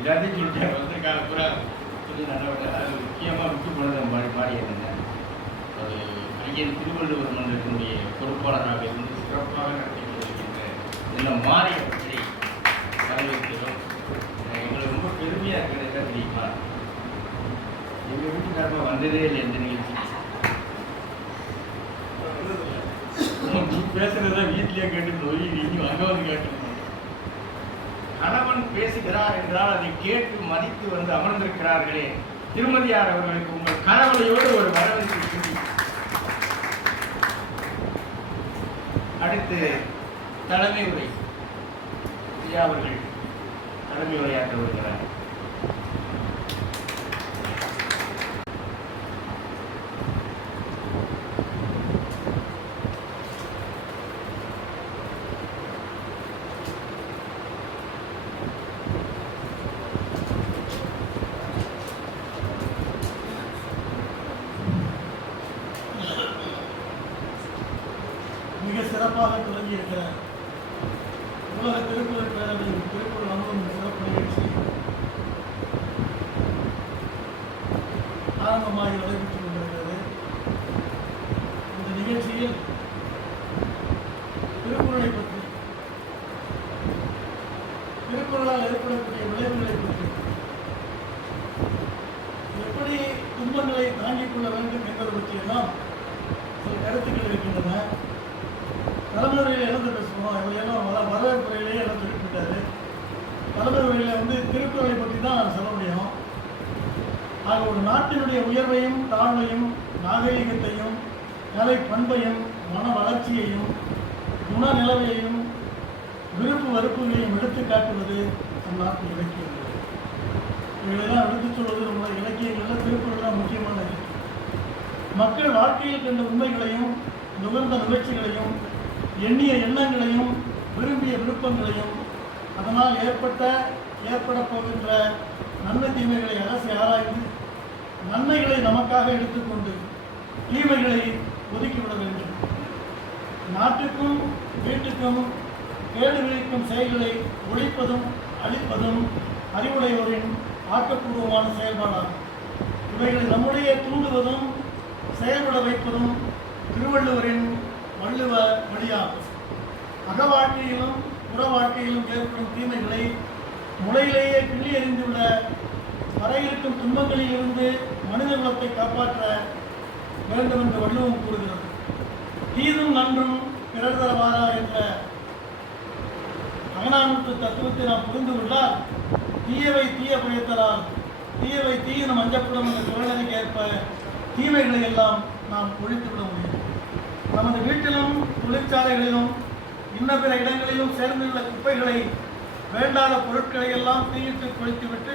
எல்லாத்தையும் சொல்லிட்டாங்க. வந்திருக்காங்க பூரா சொல்லி நல்ல அது முக்கியமாக விட்டு போனது மாறி என்னங்க அது ஐயன் திருவள்ளுவர் மன்றத்தினுடைய பொறுப்பாளராக இருந்து சிறப்பாக நடத்தி கொண்டிருக்கின்ற இதில் மாறி அவர்களை வரவேற்கிறோம். எங்களுக்கு ரொம்ப பெருமையாக இருக்கிறதா தெரியுமா, எங்கள் வீட்டுக்காரமாக வந்ததே இல்லை எந்த நிகழ்ச்சிக்கு. பேசுறதா வீட்டிலேயே கேட்டு போய் நீங்க அங்கே வந்து கேட்டு கணவன் பேசுகிறார் என்றால் அதை கேட்டு மதித்து வந்து அமர்ந்திருக்கிறார்களே திருமதியார் அவர்களுக்கு உங்கள் கணவனையோடு ஒரு வரவேற்பு சொல்லி அடுத்து தலைமை உரை ஐயா அவர்கள் தலைமை உரையாற்ற வருகிறார். மிக சிறப்பாக தொடங்கியிருக்கிற உலக திருக்குறள் பேரவையின் திருக்குறள் அனுபவம் சிறப்பு நிகழ்ச்சி ஆரம்பமாக நடைபெற்றுக் கொண்டிருக்கிறது. இந்த நிகழ்ச்சியில் திருக்குறளை பற்றி, திருக்குறளால் ஏற்படக்கூடிய விளைவுகளை பற்றி, எப்படி துன்பங்களை தாங்கிக் கொள்ள வேண்டும் என்பது பற்றியெல்லாம் சில கருத்துக்கள் இருக்கின்றன. தலைமுறையில் இழந்து பேசுவோம், எல்லாம் வரவேற்புறையிலேயே எல்லாம் சொல்லிவிட்டாரு. தலைமுறையில் திருக்குறளை பற்றி தான் சொல்ல முடியும். ஆக ஒரு நாட்டினுடைய உயர்வையும் தாழ்வையும் நாகரிகத்தையும் கலை பண்பையும் மன வளர்ச்சியையும் குணநிலவையும் விருப்பு வெறுப்புகளையும் எடுத்து காட்டுவது நம் நாட்டு இலக்கியங்கள். இவைகளெல்லாம் எடுத்துச் சொல்வது நம்ம இலக்கியங்களில் திருக்குறள் தான் முக்கியமானது. மக்கள் வாழ்க்கையில் கண்ட உண்மைகளையும் நுகர்ந்த நிகழ்ச்சிகளையும் எண்ணிய எண்ணங்களையும் விரும்பிய விருப்பங்களையும் அதனால் ஏற்பட போகின்ற நன்மை தீமைகளை அலசி ஆராய்ந்து நன்மைகளை நமக்காக எடுத்துக்கொண்டு தீமைகளை ஒதுக்கிவிட வேண்டும். நாட்டுக்கும் வீட்டுக்கும் கேடு விளைக்கும் செயல்களை ஒழிப்பதும் அழிப்பதும் அறிவுடையோரின் ஆக்கப்பூர்வமான செயல்பாடாகும். இவைகளை நம்முடைய தூண்டுவதும் செயல்பட வைப்பதும் திருவள்ளுவரின் வள்ளுவ வழியாகும். அக வாழ்க்கையிலும் புற வாழ்க்கையிலும் ஏற்படும் தீமைகளை முளையிலேயே கிள்ளி எறிந்துள்ள வர இருக்கும் துன்பங்களில் இருந்து மனித குலத்தை காப்பாற்ற வேண்டும் என்று வள்ளுவம் கூறுகிறது. தீதும் நன்றும் பிறர் தரவாரா என்ற அகநானூற்று தத்துவத்தை நாம் புரிந்து கொண்டால் தீயவை தீய பயத்தலால் தீயவை தீயினும் அஞ்சப்படும் என்ற குரலுக்கு ஏற்ப தீமைகளை எல்லாம் நாம் ஒழித்துவிட முடியும். நமது வீட்டிலும் தொழிற்சாலைகளிலும் இன்ன பிற இடங்களிலும் சேர்ந்துள்ள குப்பைகளை வேண்டாத பொருட்களை எல்லாம் தீயிட்டு கொளுத்திவிட்டு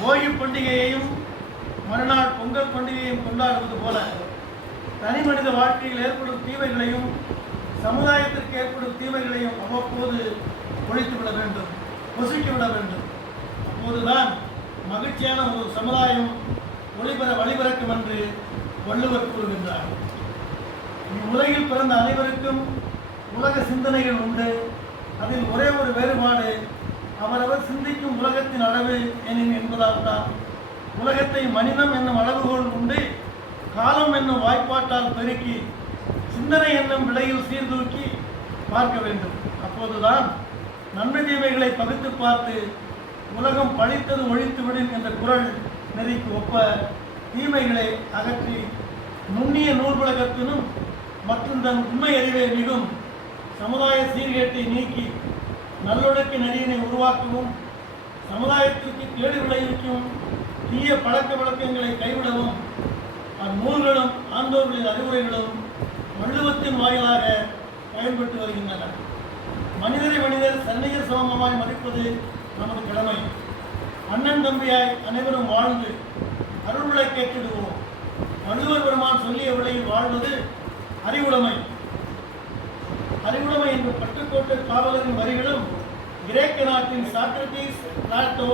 போகி பண்டிகையையும் மறுநாள் பொங்கல் பண்டிகையையும் கொண்டாடுவது போல தனி மனித வாழ்க்கையில் ஏற்படும் தீமைகளையும் சமுதாயத்திற்கு ஏற்படும் தீமைகளையும் அவ்வப்போது ஒழித்துவிட வேண்டும், பொசுக்கிவிட வேண்டும். அப்போதுதான் மகிழ்ச்சியான ஒரு சமுதாயம் வழிபிறக்கும் என்று வள்ளுவர் கூறுகின்றார். உலகில் பிறந்த அனைவருக்கும் உலக சிந்தனைகள் உண்டு. அதில் ஒரே ஒரு வேறுபாடு, அவரவர் சிந்திக்கும் உலகத்தின் அளவு எனின் என்பதால் தான் உலகத்தை மனிதம் என்னும் அளவுகோல் உண்டு காலம் என்னும் வாய்ப்பாட்டால் பெருக்கி சிந்தனை என்னும் விலையில் சீர்தூக்கி பார்க்க வேண்டும். அப்போதுதான் நன்மை தீமைகளை பகுத்து பார்த்து உலகம் பழித்தது ஒழித்துவிடும் என்ற குறள் நெறிக்கு ஒப்ப தீமைகளை அகற்றி நுண்ணிய நூல்புலகத்தினும் மற்றும் தன் உண்மை அறிவை மிகும் சமுதாய சீர்கேட்டை நீக்கி நல்லொழுக்க நெறியினை உருவாக்கவும் சமுதாயத்திற்கு கேடு விளைவிக்கும் தீய பழக்க வழக்கங்களை கைவிடவும் அந்நூல்களும் ஆண்டோர்களின் அறிவுரைகளும் வள்ளுவத்தின் வாயிலாக பயன்பட்டு வருகின்றன. மனிதரை மனிதர் சன்னிகர் சமமாய் மதிப்பது நமது கடமை. அண்ணன் தம்பியாய் அனைவரும் வாழ்ந்து அருள்விளை கேட்டிடுவோம். வள்ளுவர் பெருமான் சொல்லிய விலையில் வாழ்வது அறிவுடைமை. அறிவுடைமை என்ற பட்டுக்கோட்டை காவலரின் வரிகளும் கிரேக்க நாட்டின் சாக்ரட்டிஸ், பிளாட்டோ,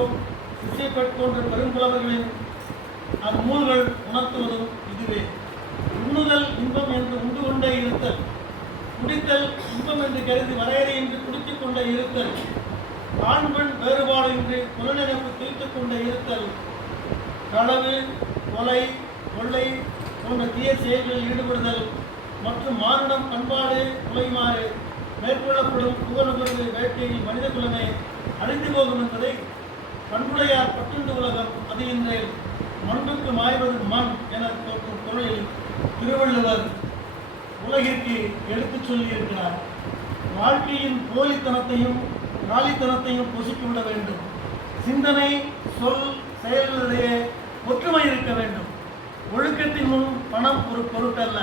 சிசிபெட் போன்ற பெரும்புலவர்களின் அந்நூல்கள் உணர்த்துவதும் இதுவே. உண்ணுதல் இன்பம் என்று உண்டு கொண்டே இருத்தல், குடித்தல் இன்பம் என்று கருதி வரையறை என்று குடித்துக் கொண்டே இருத்தல், ஆண் பெண் வேறுபாடின்றி புலனிணைப்பு தீர்த்துக் கொண்டே இருத்தல், களவு, கொலை, கொள்ளை போன்ற தீய செயல்களில் ஈடுபடுதல் மற்றும் மானுடம், பண்பாடு, உழைமாறு மேற்கொள்ளப்படும் புகழுகிறது வேட்கையில் மனித குலமே அழிந்து போகும் என்பதை பண்புடையார் பட்டுண்டு உலகம் அது இன்றேல் மண்ணுக்கு மாய்வது மண் என தோற்றும் குரலில் திருவள்ளுவர் உலகிற்கு எடுத்துச் சொல்லியிருக்கிறார். வாழ்க்கையின் போலித்தனத்தையும் காலித்தனத்தையும் பொசுக்கிவிட வேண்டும். சிந்தனை, சொல், செயல்களிடையே ஒற்றுமை இருக்க வேண்டும். ஒழுக்கத்தின் முன் பணம் ஒரு பொருட்டல்ல.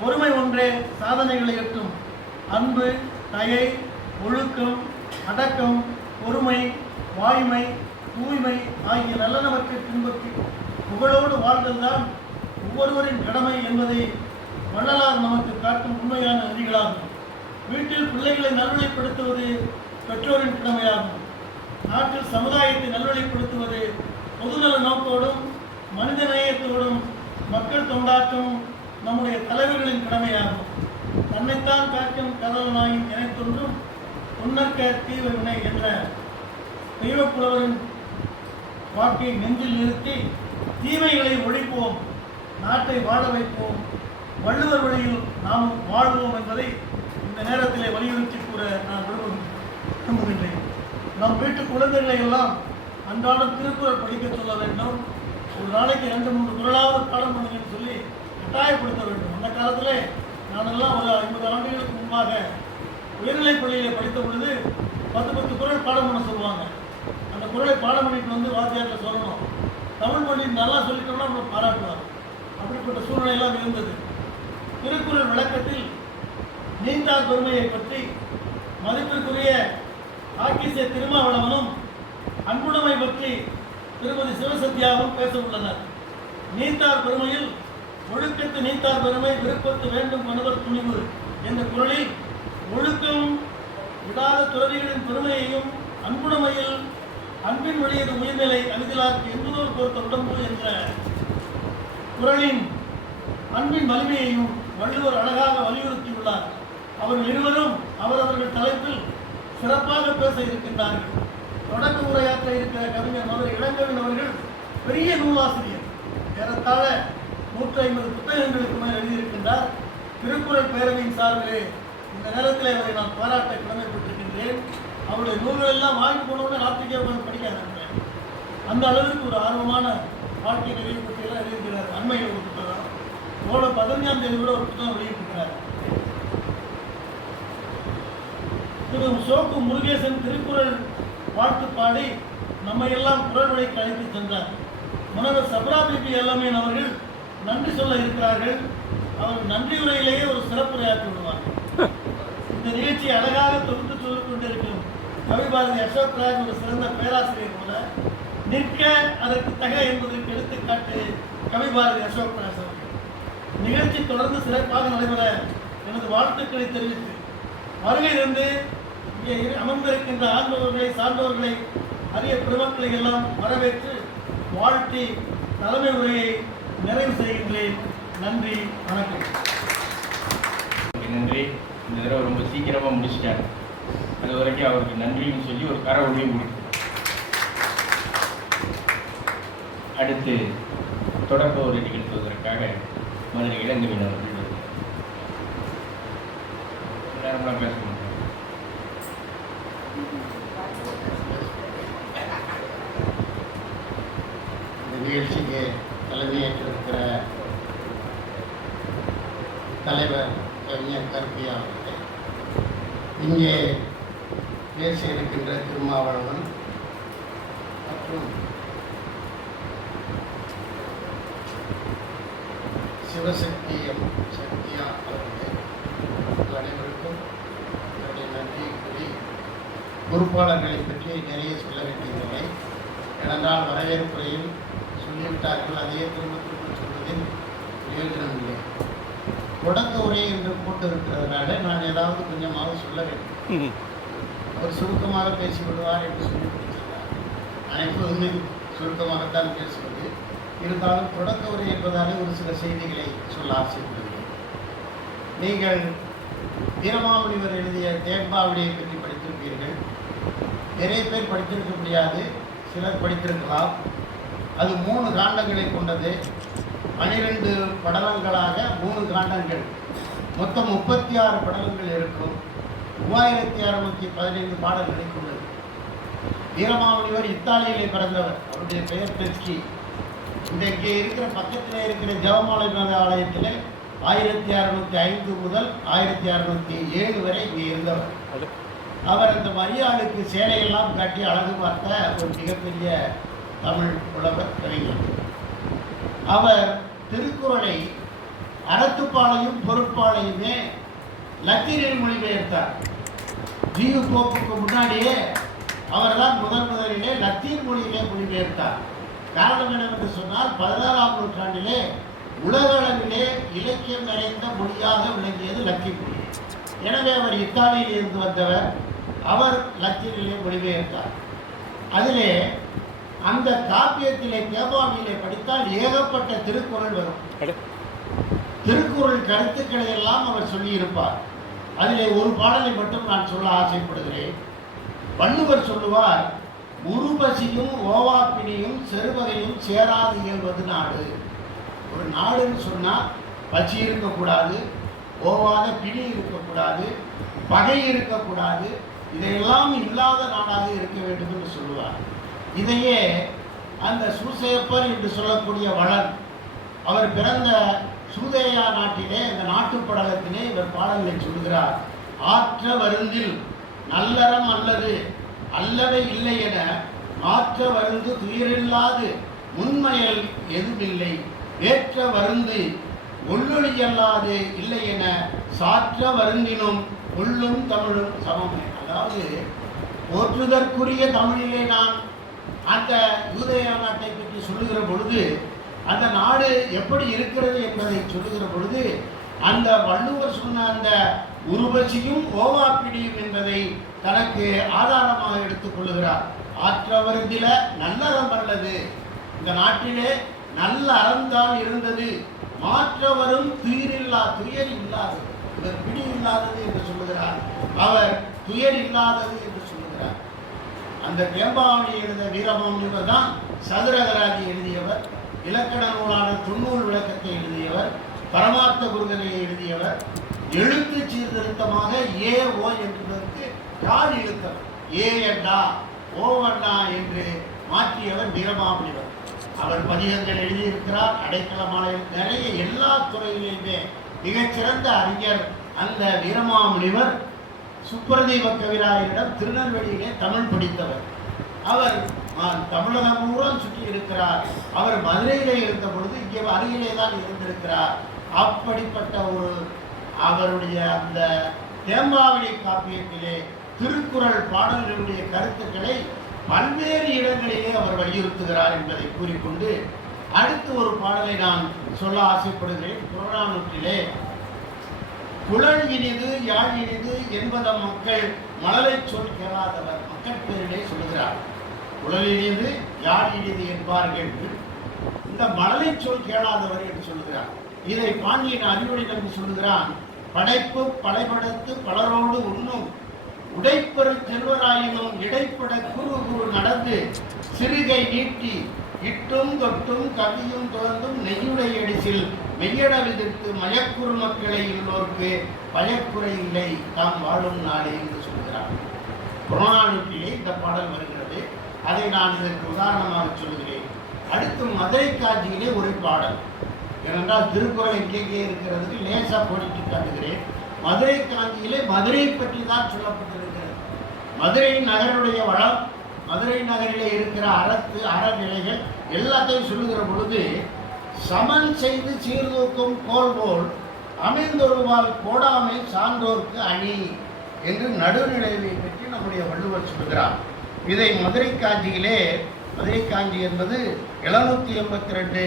பொறுமை ஒன்றே சாதனைகளை எட்டும். அன்பு, தயை, ஒழுக்கம், அடக்கம், பொறுமை, வாய்மை, தூய்மை ஆகிய நல்லனவற்றை பின்பற்றி புகழோடு வாழ்தல்தான் ஒவ்வொருவரின் கடமை என்பதை வள்ளலார் நமக்கு காட்டும் உண்மையான நெறிகளாகும். வீட்டில் பிள்ளைகளை நல்வழிப்படுத்துவது பெற்றோரின் கடமையாகும். நாட்டில் சமுதாயத்தை நல்வழிப்படுத்துவது பொதுநல நோக்கோடும் மனித நேயத்தோடும் மக்கள் தொண்டாற்றும் நம்முடைய தலைவர்களின் கடமையாகும். தன்னைத்தான் காக்கும் கதவனாயின் இணைத்தொன்றும் உன்னற்க தீவிர வினை என்ற தெய்வப்புலவரின் வாக்கை நெஞ்சில் நிறுத்தி தீமைகளை ஒழிப்போம், நாட்டை வாழ வைப்போம், வள்ளுவர் வழியில் நாம் வாழ்வோம் என்பதை இந்த நேரத்திலே வலியுறுத்தி கூற நான் விரும்புகின்றேன். நம் வீட்டு குழந்தைகளை எல்லாம் அன்றாடம் திருக்குறள் படிக்க சொல்ல வேண்டும். ஒரு நாளைக்கு 2-3 குறளாவது பாடம் பண்ணுங்கன்னு சொல்லி கட்டாயப்படுத்த வேண்டும். அந்த காலத்திலே நானெல்லாம் ஒரு 50 ஆண்டுகளுக்கு முன்பாக உயர்நிலைப் பள்ளியில் படித்த பொழுது 10 குறள் பாடம் பண்ண சொல்லுவாங்க. அந்த குறளை பாடம் பண்ணிட்டு வந்து வாத்தியார்கிட்ட சொல்லணும். தமிழ் மொழி நல்லா சொல்லிட்டோம்னா நம்ம பாராட்டுவார். அப்படிப்பட்ட சூழ்நிலையெல்லாம் இருந்தது. திருக்குறள் விளக்கத்தில் நீந்தார் பெருமையை பற்றி மதிப்பிற்குரிய ஆக்கிசே திருமாவளவனும் அன்புடைமை பற்றி திருமதி சிவசத்யாவும் பேச உள்ளனர். நீத்தார் பெருமையில் ஒழுக்கத்து நீத்தார் பெருமை விருப்பத்து வேண்டும் மனுவர் துணிவு என்ற குறளில் ஒழுக்கம் விடாத துறவிகளின் பெருமையையும் அன்புடைமையில் அன்பின் வழியது உயிர்நிலை அழுதலாருக்கு என்பதோர் பொறுத்த உடம்பு என்ற குறளின் அன்பின் வலிமையையும் வள்ளுவர் அழகாக வலியுறுத்தியுள்ளார். அவர்கள் இருவரும் அவரவர்கள் தலைப்பில் சிறப்பாக பேச இருக்கின்றார்கள். தொடக்க உரையாற்ற இருக்கிற கவிஞர் மதுரை இளங்கவின் அவர்கள் பெரிய நூலாசிரியர். ஏறத்தாழ 150 புத்தகங்களுக்கு மேல் எழுதியிருக்கின்றார். திருக்குறள் பேரவையின் சார்பிலே இந்த நேரத்தில் அவரை நான் பாராட்ட கடமைப்பட்டிருக்கின்றேன். அவருடைய நூல்கள் எல்லாம் வாங்கி போனவுடனே ராத்திரிக்கே உட்கார்ந்து படிக்க ஆரம்பித்தேன். அந்த அளவுக்கு ஒரு ஆர்வமான வாழ்க்கை நிகழ்வு பற்றியெல்லாம் எழுதியிருக்கிறார். அண்மையில் ஒரு புத்தகம், 15ஆம் தேதி கூட ஒரு புத்தகம் வெளியிட்டிருக்கிறார். திரு சோக்கு முருகேசன் திருக்குறள் வாழ்த்து பாடி நம்மை எல்லாம் குரல் வழிக்கு அழைத்து சென்றார். முனைவர் சப்ரா பிபி எல்லாமேன் அவர்கள் நன்றி சொல்ல இருக்கிறார்கள். அவர் நன்றி உரையிலேயே ஒரு சிறப்புரையாற்றி விடுவார்கள். இந்த நிகழ்ச்சியை அழகாக தொகுத்து சொல்லிக் கொண்டிருக்கும் கவிபாரதி அசோக் ராஜ் ஒரு சிறந்த பேராசிரியர் போல நிற்க அதற்கு தக என்பதற்கு எடுத்துக்காட்டு கவிபாரதி அசோக் ராஜ் அவர்கள். நிகழ்ச்சி தொடர்ந்து சிறப்பாக நடைபெற எனது வாழ்த்துக்களை தெரிவித்து வருகையிலிருந்து இங்கே அமர்ந்திருக்கின்ற ஆண்டவர்களை சார்ந்தவர்களை அரிய பெருமக்களை எல்லாம் வரவேற்று வாழ்த்தி தலைமை உரையை நிறைவு செய்கின்றேன். நன்றி, வணக்கம். நன்றி. இந்த தடவை ரொம்ப சீக்கிரமாக முடிச்சிட்டார். அது வரைக்கும் அவருக்கு நன்றின்னு சொல்லி ஒரு கரவொழியும் கொடுக்கும். அடுத்து தொடக்க உரை நிகழ்த்துவதற்காக மதுரை இளங்கவின் அவர்கள் நேரமாக பேச முடியும். இந்த நிகழ்ச்சிக்கு தலைமையேற்றிருக்கிற தலைவர் கவிஞர் கருப்பியா அவர்களே, இங்கே பேச இருக்கின்ற திருமாவளவன் மற்றும் சத்யா அவர்களே, அனைவருக்கும் என்னுடைய நன்றி கூறி பொறுப்பாளர்களை பற்றி நிறைய சொல்ல வேண்டியதில்லை. ஏனென்றால் வரவேற்புரையில் சொல்லிவிட்டார்கள். அதையே திரும்ப திரும்ப சொல்வதில் பிரயோஜனம் இல்லை. தொடக்க உரை என்று போட்டிருக்கிறதுனால நான் ஏதாவது கொஞ்சமாக சொல்ல வேண்டும். அவர் சுருக்கமாக பேசிவிடுவார் என்று சொல்லி கொடுத்திருக்கிறார். அனைவருமே சுருக்கமாகத்தான் பேசுவது. இருந்தாலும் தொடக்க உரை என்பதாலே ஒரு சில செய்திகளை சொல்ல ஆசைப்படுகிறேன். நீங்கள் வீரமாமுனிவர் எழுதிய தேம்பாவளியை பற்றி படித்திருப்பீர்கள். நிறைய பேர் படித்திருக்க முடியாது, சிலர் படித்திருக்கலாம். அது 3 காண்டங்களை கொண்டது. 12 படலங்களாக 3 காண்டங்கள், மொத்தம் 36 படலங்கள் இருக்கும். 3615 பாடல்களை கொண்டது. வீரமாமுனிவர் இத்தாலியிலே பிறந்தவர். அவருடைய பெயர் பெஸ்கி. இன்றைக்கு இருக்கிற பக்கத்தில் இருக்கிற ஜெபமாலை ஆலயத்தில் 1605 முதல் 1607 வரை இங்கே இருந்தவர். அவர் அந்த மரியாளுக்கு சேலையெல்லாம் காட்டி அழகு பார்த்த ஒரு மிகப்பெரிய தமிழ் புலவர் கவிஞர். அவர் திருக்குறளை அறத்துப்பாலையும் பொருட்பாலையுமே லத்தீனில் மொழிபெயர்த்தார். ஜீவு போப்புக்கு முன்னாடியே அவர்தான் முதலிலே லத்தீன் மொழியிலே மொழிபெயர்த்தார். காரணம் என்னவென்று சொன்னால் 16ஆம் நூற்றாண்டிலே உலக அளவிலே இலக்கியம் நிறைந்த மொழியாக விளங்கியது லத்தீன் மொழி. எனவே அவர் இத்தாலியில் இருந்து வந்தவர். அவர் லத்தீனிலே மொழிபெயர்த்தார். அதிலே அந்த காப்பியத்திலே தேவாமியிலே படித்தால் ஏகப்பட்ட திருக்குறள் வரும். திருக்குறள் கருத்துக்களை எல்லாம் அவர் சொல்லியிருப்பார். அதிலே ஒரு பாடலை மட்டும் நான் சொல்ல ஆசைப்படுகிறேன். வள்ளுவர் சொல்லுவார், உருபசியும் ஓவாப்பினியும் செருவகையும் சேராது இயல்வது நாடு. ஒரு நாடுன்னு சொன்னால் பசி இருக்கக்கூடாது, ஓவாத பிணி இருக்கக்கூடாது, பகை இருக்கக்கூடாது, இதையெல்லாம் இல்லாத நாடாக இருக்க வேண்டும் என்று சொல்லுவார். இதையே அந்த சூசேப்பர் என்று சொல்லக்கூடிய வளன், அவர் பிறந்த சூதேயா நாட்டிலே இந்த நாட்டுப்படலத்திலே இவர் பாடல்களை சொல்கிறார். ஆற்ற வருந்தில் நல்லறம் அல்லது அல்லவை இல்லை என மாற்ற வருந்து துயரில்லாது முன்மையல் எதுவில்லை, ஏற்ற வருந்து ஒள்ளொழியல்லாது இல்லை என சாற்ற வருந்தினும் உள்ளும் தமிழும் சமமே. அதாவது போற்றுதற்குரிய தமிழிலே நான் அந்த யூதேயா நாட்டை பற்றி சொல்லுகிற பொழுது, அந்த நாடு எப்படி இருக்கிறது என்பதை சொல்லுகிற பொழுது, அந்த வள்ளுவர் சொன்ன அந்த உருவசியும் ஓவாப்பிடியும் என்பதை தனக்கு ஆதாரமாக எடுத்துக் கொள்ளுகிறார். ஆற்றவருந்தில நல்லறம் அல்லது, இந்த நாட்டிலே நல்ல அறம்தான் இருந்தது, மாற்றவரும் துயர் இல்லாதது, இவர் பிடி இல்லாதது என்று சொல்லுகிறார், அவர் துயர் இல்லாதது என்று சொல்லுகிறார். அந்த வேம்பாவணி எழுத வீரமாமுனிவர் தான் சதுரகராதி எழுதியவர், இலக்கண நூலான தொன்னூல் விளக்கத்தை எழுதியவர், பரமார்த்த குருகனையை எழுதியவர். எழுத்து சீர்திருத்தமாக ஏ ஓ என்பதற்கு யார் இழுத்தவர், ஏ அண்ணா ஓ அண்ணா என்று மாற்றியவர் வீரமாமுனிவர். அவர் பதிகங்கள் எழுதியிருக்கிறார். அடைக்கலமாலையில் நிறைய எல்லா துறையிலுமே மிகச்சிறந்த அறிஞர் அந்த வீரமாமுனிவர். சுப்பிரதீப கவிராயரிடம் திருநெல்வேலியிலே தமிழ் படித்தவர். அவர் தமிழகம் பூரா சுற்றி இருக்கிறார். அவர் மதுரையிலே இருந்த பொழுது இங்கே அருகிலே தான் இருந்திருக்கிறார். அப்படிப்பட்ட ஒரு அவருடைய அந்த தேம்பாவளி காப்பியத்திலே திருக்குறள் பாடல்களுடைய கருத்துக்களை பல்வேறு இடங்களிலே அவர் வலியுறுத்துகிறார் என்பதை கூறிக்கொண்டு அடுத்து ஒரு பாடலை நான் சொல்ல ஆசைப்படுகிறேன். புறநானூற்றிலே குழல் இனிது யாழ் இனிது என்பத மக்கள் மழலை சொல் கேளாதவர் மக்கள் பேரிலே சொல்லுகிறார். குழல் இனிது யாழ் இனிது என்பார்கள், இந்த மழலை சொல் கேளாதவர் என்று சொல்லுகிறார். இதை பாண்டியன் அறிவுரை நம்பி சொல்லுகிறான். படைப்பு படைபடுத்து பலரோடு உண்ணும் உடைப்பெரு செல்வராயினும் இடைப்பட குறு குறு நடந்து சிறுகை நீட்டி இட்டும் தொட்டும் கவியும் தொடர்ந்தும் நெய்யுடை அடிசில் மெய்யட விதிர்த்து மயக்குறு மக்களை உள்ளோர்க்கு பயக்குறை இல்லை தாம் வாழும் நாளே என்று சொல்கிறார். புறநானூற்றிலே இந்த பாடல் வருகிறது. அதை நான் இதற்கு உதாரணமாக சொல்கிறேன். அடுத்து மதுரை காஞ்சியிலே ஒரு பாடல். ஏனென்றால் திருக்குறள் எங்கெங்கே இருக்கிறதுக்கு லேசாக போடிட்டு காட்டுகிறேன். மதுரை காஞ்சியிலே மதுரை பற்றி தான் சொல்லப்பட்டிருக்கிறது. மதுரை நகருடைய வளம், மதுரை நகரிலே இருக்கிற அறநிலைகள் எல்லாத்தையும் சொல்லுகிற பொழுது, சமன் செய்து சீர்தூக்கும் கோல் போல் அமைந்தொருவால் கோடாமை சான்றோர்க்கு அணி என்று நடுநிலையை பற்றி நம்முடைய வள்ளுவர் சொல்கிறார். இதை மதுரை காஞ்சியிலே, மதுரை காஞ்சி என்பது 782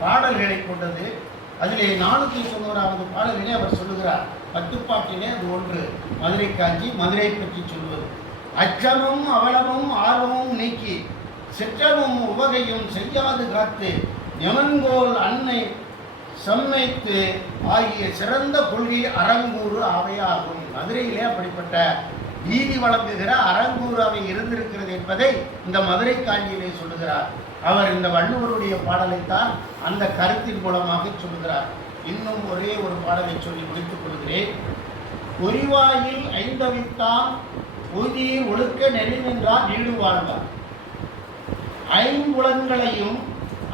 பாடல்களை கொண்டது. அதிலே 490வது பாடலிலே அவர் சொல்லுகிறார். 10 பாட்டிலே அது ஒன்று. மதுரை காஞ்சி மதுரை பற்றி சொல்வது. அச்சமும் அவலமும் ஆர்வமும் நீக்கி சிற்றமும் உவகையும் செய்யாது காத்து யமன்கோல் அன்னை சம்மைத்து ஆகிய சிறந்த கொள்கை அறங்கூறு அவையாகும். மதுரையிலே அப்படிப்பட்ட நீதி வழங்குகிற அரங்கூர் அவை இருந்திருக்கிறது என்பதை இந்த மதுரை காஞ்சியிலே சொல்லுகிறார். அவர் இந்த வள்ளுவருடைய பாடலைத்தான் அந்த கருத்தின் மூலமாக சொல்லுகிறார். இன்னும் ஒரே ஒரு பாடலை சொல்லி முடித்துக் கொள்கிறேன். ஒரிவாயில் ஐந்தவித்தான் உயிர் ஒழுக்க நெறி நின்றார் நீடு வாழ்வார். ஐம்புலன்களையும்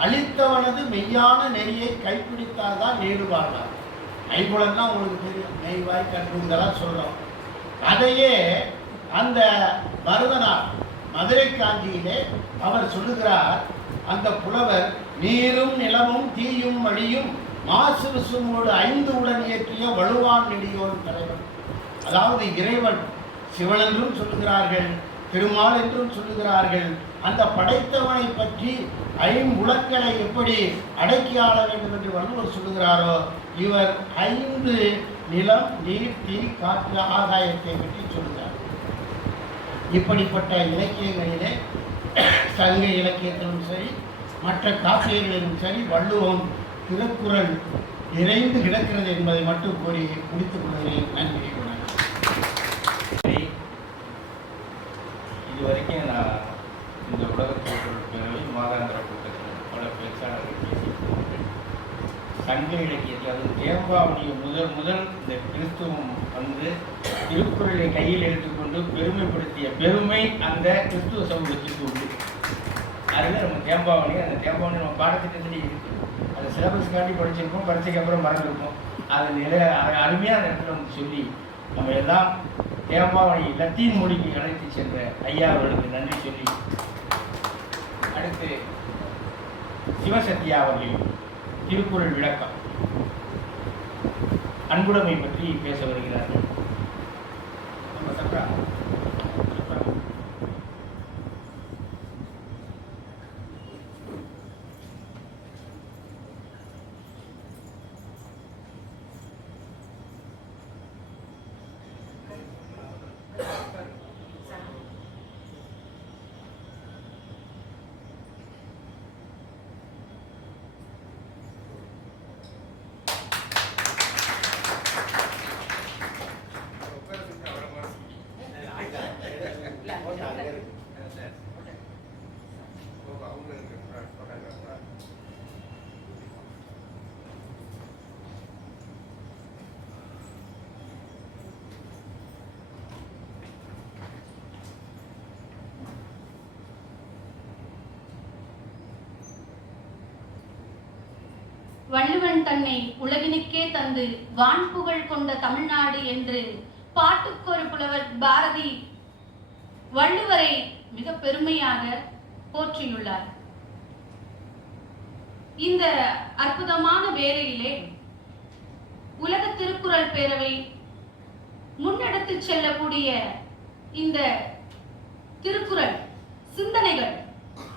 அளித்தவனது மெய்யான நெறியை கைப்பிடித்தால்தான் நீடு வாழ்வார். ஐம்புலன்னா உங்களுக்கு தெரியும், மெய்வாய் கற்று இதெல்லாம் சொல்றோம். அதையே அந்த மருதனார் மதுரை காஞ்சியிலே அவர் சொல்லுகிறார். அந்த புலவர் நீரும் நிலமும் தீயும் வழியும் மாசு விசுமோடு 5 உடன் இயற்றிய வலுவான் நெடியோன் தலைவன். அதாவது இறைவன் சிவன் என்றும் சொல்லுகிறார்கள், திருமால் என்றும் சொல்லுகிறார்கள். அந்த படைத்தவனை பற்றி 5 உலக்களை எப்படி அடக்கி ஆள வேண்டும் என்று வள்ளுவர் சொல்லுகிறாரோ, இவர் 5 நிலம் நீர் தீ காற்று ஆகாயத்தை பற்றி சொல்லுகிறார். இப்படிப்பட்ட இலக்கியங்களிலே சங்க இலக்கியத்திலும் சரி மற்ற காப்பியங்களிலும் சரி வள்ளுவம் திருக்குறள் நிறைந்து கிடக்கிறது என்பதை மட்டும் கூறி முடித்துக் கொள்கிறேன். நன்றி. இதுவரைக்கும் நான் இந்த உலக திருக்குறள் பேரவை மாதாந்திர கூட்டத்தில் பல பேச்சாளர்கள் பேசியிருக்கிறேன். சங்க இலக்கியத்தில் அது தேம்பாவணியை முதல் இந்த கிறிஸ்துவம் வந்து திருக்குறளை கையில் எடுத்துக்கொண்டு பெருமைப்படுத்திய பெருமை அந்த கிறிஸ்துவ சமூகத்திற்கு உண்டு. அதில் நம்ம தேம்பாவணி, அந்த தேம்பாவணி நம்ம பாடத்திட்டத்திலே இருக்குது. அந்த சிலபஸ்க்காண்டி படிச்சிருப்போம், பரீட்சைக்கு அப்புறம் மறந்துருப்போம். அதை அருமையாக அந்த இடத்துல நம்ம சொல்லி நம்ம எல்லாம் தேம்பாவணி லத்தீன் மொழிக்கு அழைத்து சென்ற ஐயா அவர்களுக்கு நன்றி சொல்லி, அடுத்து சிவசத்யா அவர்கள் திருக்குறள் விளக்கம் அன்புடைமை பற்றி பேச வருகிறார்கள். நம்ம சப்ரா வள்ளுவன் தன்னை உலகினுக்கே தந்து வான்புகழ் கொண்ட தமிழ்நாடு என்று பாட்டுக்கொரு புலவர் பாரதி வள்ளுவரை மிக பெருமையாக போற்றியுள்ளார். இந்த அற்புதமான வேளையிலே உலக திருக்குறள் பேரவை முன்னெடுத்து செல்லக்கூடிய இந்த திருக்குறள் சிந்தனைகள்,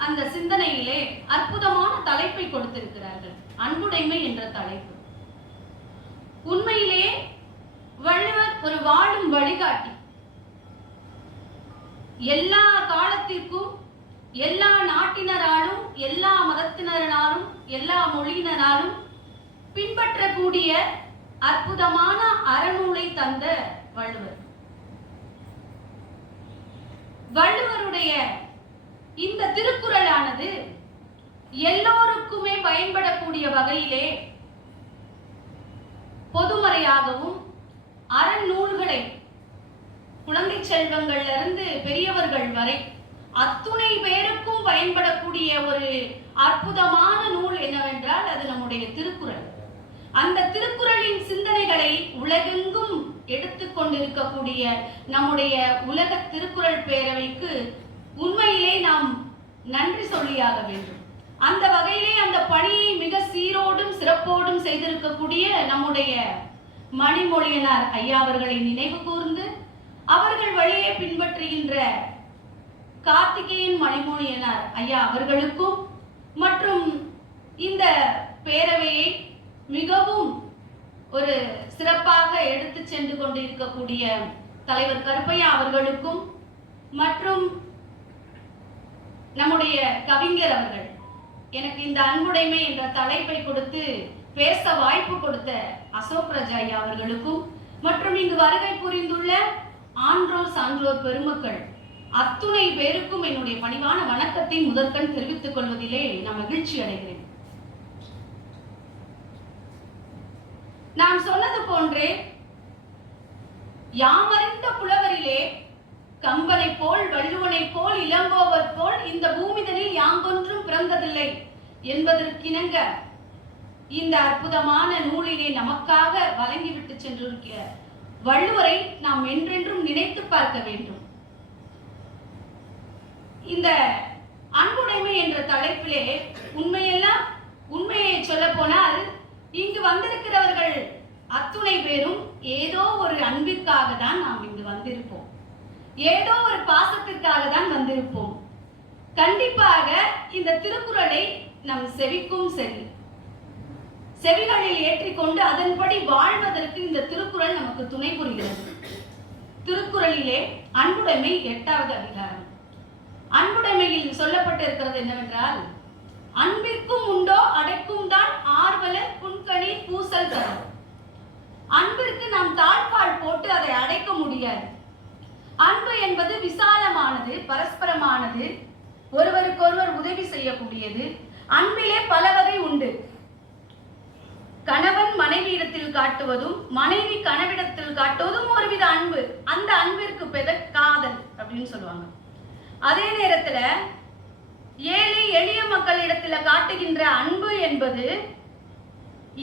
அந்த சிந்தனையிலே அற்புதமான தலைப்பை கொடுத்திருக்கிறார்கள். அன்புடைமை என்ற தலைப்பு. உண்மையிலே வள்ளுவர் ஒரு வாழும் வழிகாட்டி. எல்லா காலத்திற்கும் எல்லா நாட்டினராலும் எல்லா மதத்தினராலும் எல்லா மொழியினராலும் பின்பற்றக்கூடிய அற்புதமான அறநூலை தந்த வள்ளுவர். வள்ளுவருடைய இந்த திருக்குறளானது எல்லோருக்குமே பயன்படக்கூடிய வகையிலே பொதுமறையாகவும் அறநூல்களை குழந்தை செல்வங்கள்ல இருந்து பெரியவர்கள் வரை அத்துணை பேருக்கும் பயன்படக்கூடிய ஒரு அற்புதமான நூல் என்னவென்றால் அது நம்முடைய திருக்குறள். அந்த திருக்குறளின் சிந்தனைகளை உலகெங்கும் எடுத்துக்கொண்டிருக்கக்கூடிய நம்முடைய உலக திருக்குறள் பேரவைக்கு உண்மையிலே நாம் நன்றி சொல்லியாக வேண்டும். அந்த வகையிலே அந்த பணியை மிக சீரோடும் சிறப்போடும் செய்திருக்கக்கூடிய நம்முடைய மணிமொழியனார் ஐயா அவர்களை நினைவு கூர்ந்து அவர்கள் வழியே பின்பற்றுகின்ற கார்த்திகேயன் மணிமொழியனார் ஐயா அவர்களுக்கும் மற்றும் இந்த பேரவையை மிகவும் ஒரு சிறப்பாக எடுத்து சென்று கொண்டு இருக்கக்கூடிய தலைவர் கருப்பையா அவர்களுக்கும் மற்றும் நம்முடைய கவிஞர் அவர்கள் எனக்கு இந்த அன்புடைமை என்ற தலைப்பை கொடுத்து பேச வாய்ப்பு கொடுத்த அசோக் ராஜ் ஐயா அவர்களுக்கும் மற்றும் இங்கு வருகை புரிந்துள்ள ஆன்றோர் சான்றோர் பெருமக்கள் அத்துணை பேருக்கும் என்னுடைய பணிவான வணக்கத்தை முதற்கண் தெரிவித்துக் கொள்வதிலே நான் மகிழ்ச்சி அடைகிறேன். நான் சொன்னது போன்றே யாமறிந்த புலவரிலே கம்பனை போல் வள்ளுவனை போல் இளங்கோவர் போல் இந்த பூமிதனில் யாங்கொன்றும் பிறந்ததில்லை என்பதற்கிணங்க இந்த அற்புதமான நூலினை நமக்காக வழங்கிவிட்டு சென்றிருக்கிற வள்ளுவரை நாம் என்றென்றும் நினைத்து பார்க்க வேண்டும். இந்த அன்புடைமை என்ற தலைப்பிலே உண்மையை சொல்ல போனால் இங்கு வந்திருக்கிறவர்கள் அத்துணை பேரும் ஏதோ ஒரு அன்பிற்காக தான் நாம் இங்கு வந்திருப்போம், ஏதோ ஒரு பாசத்திற்காக தான் வந்திருப்போம். கண்டிப்பாக இந்த திருக்குறளை நம் செவிக்கும் செவிகளில் ஏற்றிக்கொண்டு அதன்படி வாழ்வதற்கு இந்த திருக்குறள் நமக்கு துணை புரிகிறது. திருக்குறளிலே அன்புடைமை 8வது அதிகாரம். அன்புடைமையில் சொல்லப்பட்டிருக்கிறது என்னவென்றால், அன்பிற்கும் உண்டோ அடைக்கும் தான் ஆர்வலர் புன்கணி பூசல் தரும். அன்பிற்கு நாம் தாழ்பால் போட்டு அதை அடைக்க முடியாது. அன்பு என்பது விசாலமானது, பரஸ்பரமானது, ஒருவருக்கொருவர் உதவி செய்யக்கூடியது. அன்பிலே பல வகை உண்டு. கணவன் மனைவியிடத்தில் காட்டுவதும் மனைவி கணவிடத்தில் காட்டுவதும் ஒருவித அன்பு. அந்த அன்பிற்கு பெயர் காதல் அப்படின்னு சொல்லுவாங்க. அதே நேரத்துல ஏழை எளிய மக்களிடத்துல காட்டுகின்ற அன்பு என்பது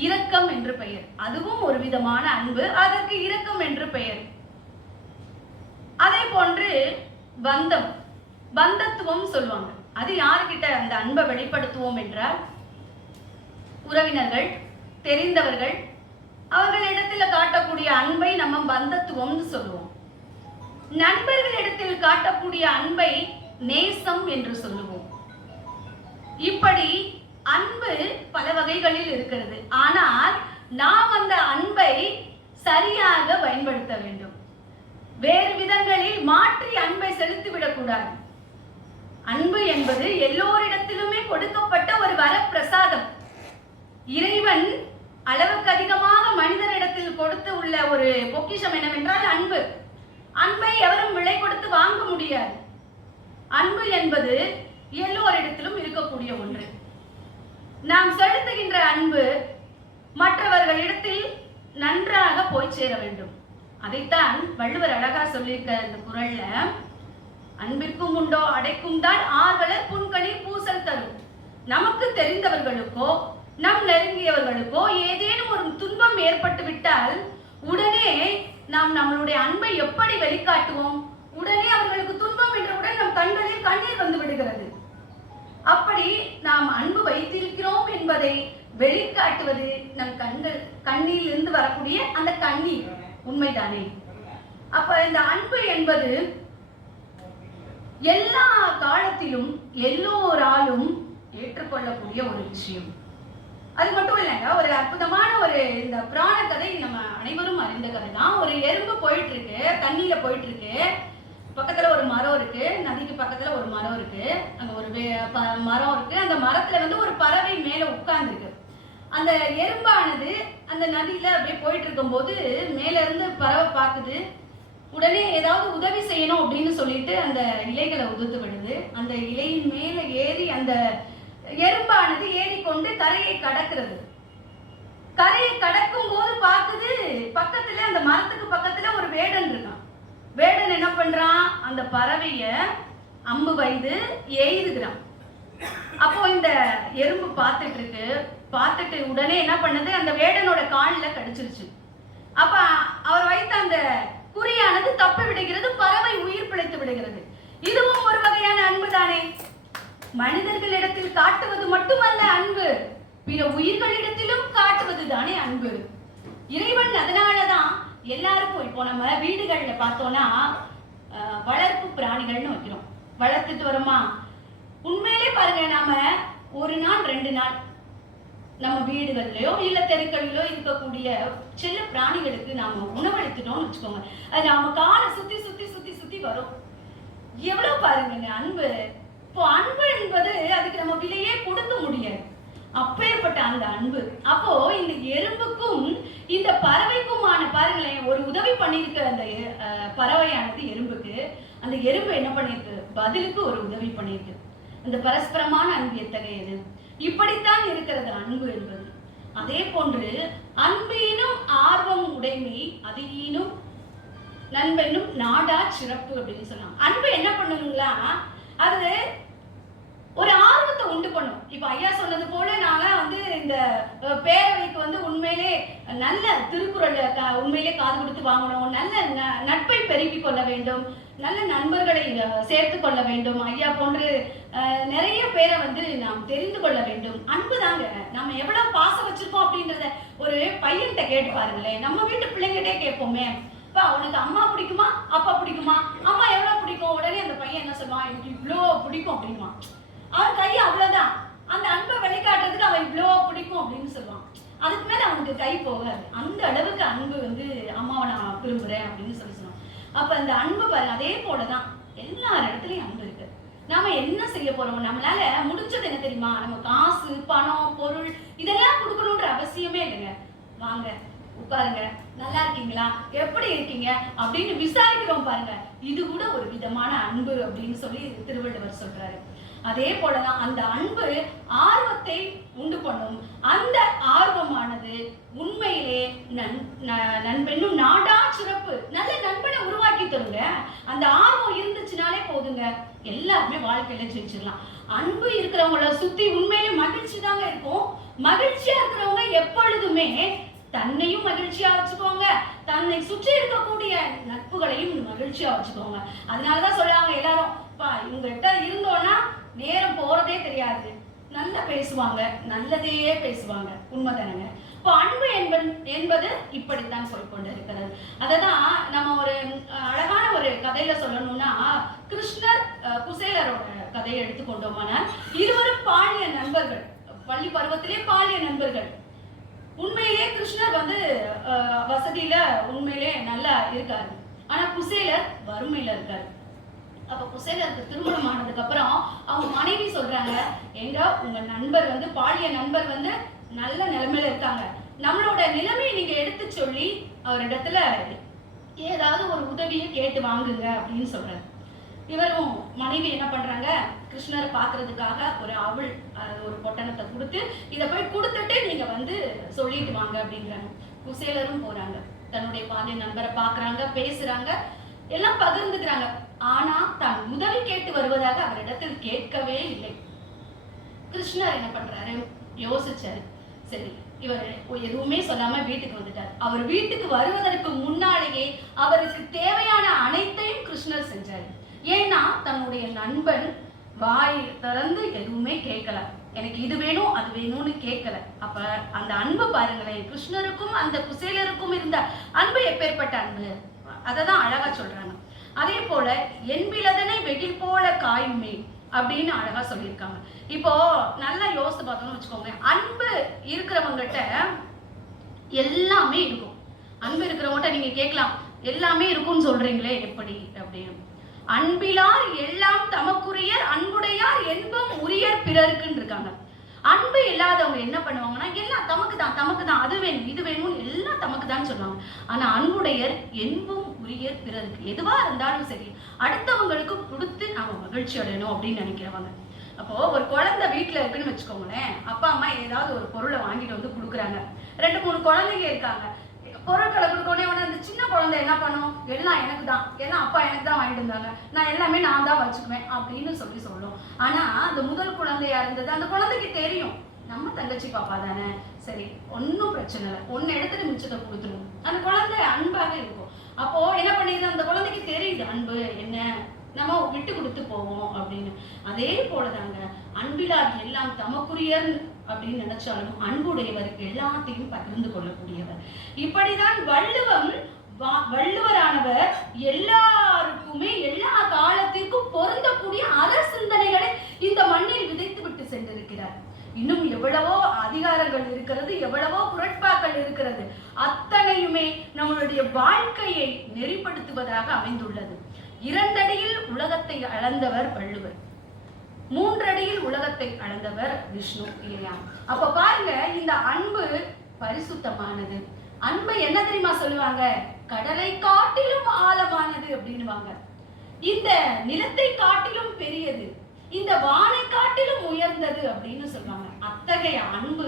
இரக்கம் என்று பெயர். அதுவும் ஒரு விதமான அன்பு, அதற்கு இரக்கம் என்று பெயர். அதே போன்று பந்தத்துவம் சொல்லுவாங்க. அது யாருக்கிட்ட அந்த அன்பை வெளிப்படுத்துவோம் என்றால், உறவினர்கள், தெரிந்தவர்கள், அவர்களிடத்தில் காட்டக்கூடிய அன்பை நம்ம பந்தத்துவம்னு சொல்லுவோம். நண்பர்களிடத்தில் காட்டக்கூடிய அன்பை நேசம் என்று சொல்லுவோம். இப்படி அன்பு பல வகைகளில் இருக்கிறது. ஆனால் நாம் அந்த அன்பை சரியாக பயன்படுத்த வேண்டும். வேறு விதங்களில் மாற்றி அன்பை செலுத்திவிடக் கூடாது. அன்பு என்பது எல்லோரிடத்திலுமே கொடுக்கப்பட்ட ஒரு வரப்பிரசாதம். இறைவன் அளவுக்கு அதிகமாக மனிதனிடத்தில் கொடுத்து உள்ள ஒரு பொக்கிஷம் என்னவென்றால் அன்பு. அன்பை எவரும் விலை கொடுத்து வாங்க முடியாது. அன்பு என்பது எல்லோரிடத்திலும் இருக்கக்கூடிய ஒன்று. நாம் செலுத்துகின்ற அன்பு மற்றவர்களிடத்தில் நன்றாக போய் சேர வேண்டும். அதைத்தான் வள்ளுவர் அழகா சொல்லியிருக்க இந்த குறள்ல, அன்பிற்கும் உண்டோ அடைக்கும் தான் ஆர்வலர் புன்கணி பூசல் தரும். நமக்கு தெரிந்தவர்களுக்கோ நம் நெருங்கியவர்களுக்கோ ஏதேனும் ஒரு துன்பம் ஏற்பட்டு விட்டால் உடனே நாம் நம்மளுடைய அன்பை எப்படி வெளிக்காட்டுவோம்? உடனே அவர்களுக்கு துன்பம் என்றவுடன் நம் கண்களில் கண்ணீர் வந்து விடுகிறது. அப்படி நாம் அன்பு வைத்திருக்கிறோம் என்பதை வெளிக்காட்டுவது நம் கண்ணில் இருந்து வரக்கூடிய அந்த கண்ணீர். உண்மைதானே? அப்ப இந்த அன்பு என்பது எல்லா காலத்திலும் எல்லோராலும் ஏற்றுக்கொள்ளக்கூடிய ஒரு விஷயம். அது மட்டும் இல்லைங்க, ஒரு அற்புதமான ஒரு இந்த புராண கதை நம்ம அனைவரும் அறிந்த கதை தான். ஒரு எறும்பு போயிட்டு இருக்கு, தண்ணியில போயிட்டு இருக்கு. பக்கத்துல ஒரு மரம் இருக்கு, நதிக்கு பக்கத்துல ஒரு மரம் இருக்கு. அங்க ஒரு மரம் இருக்கு. அந்த மரத்துல வந்து ஒரு பறவை மேல உட்கார்ந்துருக்கு. அந்த எறும்பானது அந்த நதியில அப்படியே போயிட்டு இருக்கும் போது மேல இருந்து பறவை பார்க்குது. உடனே ஏதாவது உதவி செய்யணும் அப்படின்னு சொல்லிட்டு அந்த இலைகளை உதிர்த்து விடுது. அந்த இலையின் மேல ஏறி அந்த எறும்பானது ஏறிக்கொண்டு கரையை கடக்கிறது. கரையை கடக்கும் போது பார்க்குது, பக்கத்துல அந்த மரத்துக்கு பக்கத்துல ஒரு வேடன் இருக்கான். வேடன் என்ன பண்றான்? அந்த பறவைய அம்பு வைத்து எய்துகிறான். அப்போ இந்த எறும்பு பார்த்துட்டு இருக்கு. பார்த்துட்டு உடனே என்ன பண்ணுது? அந்த வேடனோட காலில் கடிச்சிருச்சு. அப்ப அவர் வைத்த அந்த குறியானது தப்பி விடுகிறது. பறவை உயிர் பிழைத்து விடுகிறது. இதுவும் ஒரு வகையான அன்பு தானே? மனிதர்களிடத்தில் காட்டுவது மட்டுமல்ல அன்பு, பிற உயிர்களிடத்திலும் காட்டுவது தானே அன்பு. இறைவன் அதனாலதான் எல்லாருக்கும், இப்போ நம்ம வீடுகள்ல பார்த்தோம்னா வளர்ப்பு பிராணிகள்னு வைக்கிறோம், வளர்த்துட்டு வரோமா. உண்மையிலே பாருங்க, நாம ஒரு நாள் 2 நாள் நம்ம வீடுகள்லயோ இல்ல தெருக்களிலோ இருக்கக்கூடிய செல்ல பிராணிகளுக்கு நாம உணவளித்துட்டோம்னு வச்சுக்கோங்க, அது நாம காலை சுத்தி சுத்தி சுத்தி சுத்தி வரும். எவ்வளவு பாருங்க அன்பு. இப்போ அன்பு என்பது அதுக்கு நம்ம விலையே கொடுக்க முடியாது. அப்பேற்பட்ட அந்த அன்பு. அப்போ இந்த எறும்புக்கும் இந்த பறவைக்குமான பாருங்களேன், ஒரு உதவி பண்ணியிருக்க அந்த பறவையானது எறும்புக்கு, அந்த எறும்பு என்ன பண்ணிருக்கு, பதிலுக்கு ஒரு உதவி பண்ணியிருக்கு. அந்த பரஸ்பரமான அன்பு எத்தகையது! இப்படித்தான் இருக்கிறது அன்பு என்பது. அதே போன்று அன்பீனும் ஆர்வம் உடைமை அதிகீனும் நண்பென்னும் நாடா சிறப்பு அப்படின்னு சொன்னாங்க. அன்பு என்ன பண்ணுங்களா, அது ஒரு ஆர்வத்தை உண்டு பண்ணும். இப்ப ஐயா சொன்னது போல நான்லாம் வந்து இந்த பேரவைக்கு உண்மையிலே நல்ல திருக்குறள் உண்மையிலே காது கொடுத்து வாங்கணும், நல்ல நட்பை பெருக்கிக் கொள்ள வேண்டும், நல்ல நண்பர்களை சேர்த்து கொள்ள வேண்டும், ஐயா போன்று நிறைய பேரை நாம் தெரிந்து கொள்ள வேண்டும். அன்பு தாங்க. நம்ம எவ்வளவு பாசம் வச்சிருக்கோம் அப்படின்றத ஒரு பையன்கிட்ட கேட்டு பாருங்களேன். நம்ம வீட்டு பிள்ளைங்கிட்டே கேட்போமே, அவனுக்கு அம்மா பிடிக்குமா அப்பா பிடிக்குமா, அம்மா எவ்வளவு பிடிக்கும், உடனே அந்த பையன் என்ன சொல்லுவான், எனக்கு இவ்வளோ பிடிக்கும் அப்படின்மா. அவன் கை அவ்வளவுதான், அந்த அன்பை வெளிக்காட்டுறதுக்கு அவன் இவ்வளோ பிடிக்கும் அப்படின்னு சொல்லுவான். அதுக்கு மேல அவனுக்கு கை போகாது. அந்த அளவுக்கு அன்பு அம்மாவை நான் விரும்புறேன் அப்படின்னு சொல்லுவான். அப்ப அந்த அன்பு பாருங்க, அதே போலதான் எல்லா இடத்துலயும் அன்பு இருக்கு. நாம என்ன செய்ய போறோம், நம்மளால முடிஞ்சது என்ன தெரியுமா, நம்ம காசு பணம் பொருள் இதெல்லாம் கொடுக்கணும்ன்ற அவசியமே இல்லைங்க. வாங்க உட்காருங்க, நல்லா இருக்கீங்களா, எப்படி இருக்கீங்க அப்படின்னு விசாரிக்கிறோம் பாருங்க, இது கூட ஒரு விதமான அன்பு அப்படின்னு சொல்லி திருவள்ளுவர் சொல்றாரு. அதே போலதான் அந்த அன்பு ஆர்வத்தை உண்டு பண்ணும். அந்த ஆர்வமானது உண்மையிலே நண்பென்னும் நாடா சிறப்பு. நல்ல நண்பனை உருவாக்கி தருங்க. அந்த ஆர்வம் இருந்துச்சுனாலே போதுங்க, எல்லாருமே வாழ்க்கையில ஜெயிச்சிடலாம். அன்பு இருக்கிறவங்கள சுத்தி உண்மையிலே மகிழ்ச்சி தாங்க இருக்கும். மகிழ்ச்சியா இருக்கிறவங்க எப்பொழுதுமே தன்னையும் மகிழ்ச்சியா வச்சுக்கோங்க, தன்னை சுற்றி இருக்கக்கூடிய நட்புகளையும் மகிழ்ச்சியா வச்சுக்கோங்க. அதனாலதான் சொல்றாங்க எல்லாரும், இவங்ககிட்ட இருந்தோம்னா நேரம் போறதே தெரியாது, நல்லா பேசுவாங்க, நல்லதையே பேசுவாங்க. உண்மைதானங்க. இப்போ அன்பு என்பது இப்படித்தான் போய்கொண்டு இருக்கிறது. அததான் நம்ம ஒரு அழகான ஒரு கதையில சொல்லணும்னா, கிருஷ்ணர் குசேலரோட கதையை எடுத்துக்கொண்டோம்னா, இருவரும் பாலிய நண்பர்கள், பள்ளி பருவத்திலே பாலிய நண்பர்கள். உண்மையிலே கிருஷ்ணர் வசதியில உண்மையிலே நல்லா இருக்காரு, ஆனா குசேலர் வறுமையில இருக்காரு. அப்ப குசேலருக்கு திருமணம் ஆனதுக்கு அப்புறம் அவங்க மனைவி சொல்றாங்க, எங்க உங்க நண்பர் பாலிய நண்பர் நல்ல நிலைமையில இருக்காங்க, நம்மளோட நிலைமையை நீங்க எடுத்து சொல்லி அவரிடத்துல ஏதாவது ஒரு உதவியை கேட்டு வாங்குங்க அப்படின்னு சொல்றாரு. இவரும் மனைவி என்ன பண்றாங்க, கிருஷ்ணரை பாக்குறதுக்காக ஒரு பொட்டணத்தை கொடுத்து, இதை போய் கொடுத்துட்டு நீங்க சொல்லிட்டு வாங்க அப்படிங்கிறாங்க. குசேலரும் போறாங்க, தன்னுடைய பாலிய நண்பரை பாக்குறாங்க, பேசுறாங்க, எல்லாம் பகிர்ந்துக்கிறாங்க. ஆனா தான் உதவி கேட்டு வருவதாக அவரிடத்தில் கேட்கவே இல்லை. கிருஷ்ணர் என்ன பண்றாரு, யோசிச்சாரு. சரி, இவர் எதுவுமே சொல்லாம வீட்டுக்கு வந்துட்டார். அவர் வீட்டுக்கு வருவதற்கு முன்னாலேயே அவருக்கு தேவையான அனைத்தையும் கிருஷ்ணர் செஞ்சாரு. ஏன்னா தன்னுடைய நண்பன் வாய் திறந்து எதுவுமே கேட்கல, எனக்கு இது வேணும் அது வேணும்னு கேட்கல. அப்ப அந்த அன்பு பாருங்களேன், கிருஷ்ணருக்கும் அந்த குசேலருக்கும் இருந்த அன்பு எப்பேற்பட்ட அன்பு, அததான் அழகா சொல்றாங்க. அதே போல என்பிலதனை வெயில் போல காயுமே அப்படின்னு அழகா சொல்லியிருக்காங்க. இப்போ நல்லா யோசித்து பார்த்தோம்னு வச்சுக்கோங்க, அன்பு இருக்கிறவங்ககிட்ட எல்லாமே இருக்கும். அன்பு இருக்கிறவங்ககிட்ட நீங்க கேட்கலாம், எல்லாமே இருக்கும்னு சொல்றீங்களே எப்படி அப்படின்னு. அன்பிலார் எல்லாம் தமக்குரியர் அன்புடையார் என்பம் உரியர் பிறருக்குன்னு இருக்காங்க. அன்பு இல்லாதவங்க என்ன பண்ணுவாங்கன்னா, எல்லாம் தமக்கு தான், அது வேணும் இது வேணும்னு எல்லாம் தமக்கு தான் சொல்லுவாங்க. ஆனா அன்புடையர் என்பும் உரியர் பிறருக்கு, எதுவா இருந்தாலும் சரி அடுத்தவங்களுக்கு கொடுத்து நாம மகிழ்ச்சி அடையணும் அப்படின்னு நினைக்கிறவங்க. அப்போ ஒரு குழந்தை வீட்டுல இருக்குன்னு வச்சுக்கோங்களேன், அப்பா அம்மா ஏதாவது ஒரு பொருளை வாங்கிட்டு கொடுக்குறாங்க. 2-3 குழந்தைங்க இருக்காங்க. பொருட்களை கொடுக்கோடனே அந்த சின்ன குழந்தை என்ன பண்ணும், எல்லாம் எனக்கு தான், எல்லாம் அப்பா எனக்கு தான் வாங்கிட்டு இருந்தாங்க, நான் எல்லாமே நான் தான் வச்சுக்குவேன் அப்படின்னு சொல்லும். ஆனா அந்த முதல் குழந்தையா இருந்தது, அந்த குழந்தைக்கு தெரியும் நம்ம தங்கச்சி பாப்பா தானே, சரி ஒன்னும் பிரச்சனை இல்லை, ஒன்னு எடுத்துட்டு மிச்சத்தை கொடுத்துருவோம். அந்த குழந்தை அன்பாக இருக்கும். அப்போ என்ன பண்ணிடுது, அந்த குழந்தைக்கு தெரியுது அன்பு என்ன, நம்ம விட்டு கொடுத்து போவோம் அப்படின்னு. அதே போலதாங்க அன்பிலார் எல்லாம் தமக்குரியர் அப்படின்னு நினைச்சாலும் அன்புடையவர் எல்லாத்தையும் பகிர்ந்து கொள்ளக்கூடியவர். இப்படிதான் வள்ளுவரானவர் எல்லாருக்குமே எல்லா காலத்திற்கும் பொருந்தக்கூடிய சிந்தனைகளை இந்த மண்ணில் விதைத்து விட்டு சென்றிருக்கிறார். இன்னும் எவ்வளவோ அதிகாரங்கள் இருக்கிறது, எவ்வளவோ குரட்பாக்கள் இருக்கிறது, அத்தனையுமே நம்மளுடைய வாழ்க்கையை நெறிப்படுத்துவதாக அமைந்துள்ளது. 2 அடியில் உலகத்தை அளந்தவர் வள்ளுவர். 3 அடியில் உலகத்தை அளந்தவர் விஷ்ணு இல்லையா? அப்ப பாருங்க, இந்த அன்பு பரிசுத்தமானது. அன்பை என்ன தெரியுமா சொல்லுவாங்க? கடலை காட்டிலும் ஆழமானது அப்படின்னுவாங்க. இந்த நிலத்தை காட்டிலும் பெரியது, இந்த வானை காட்டிலும் உயர்ந்தது அப்படின்னு சொல்றாங்க. அத்தகைய அன்பு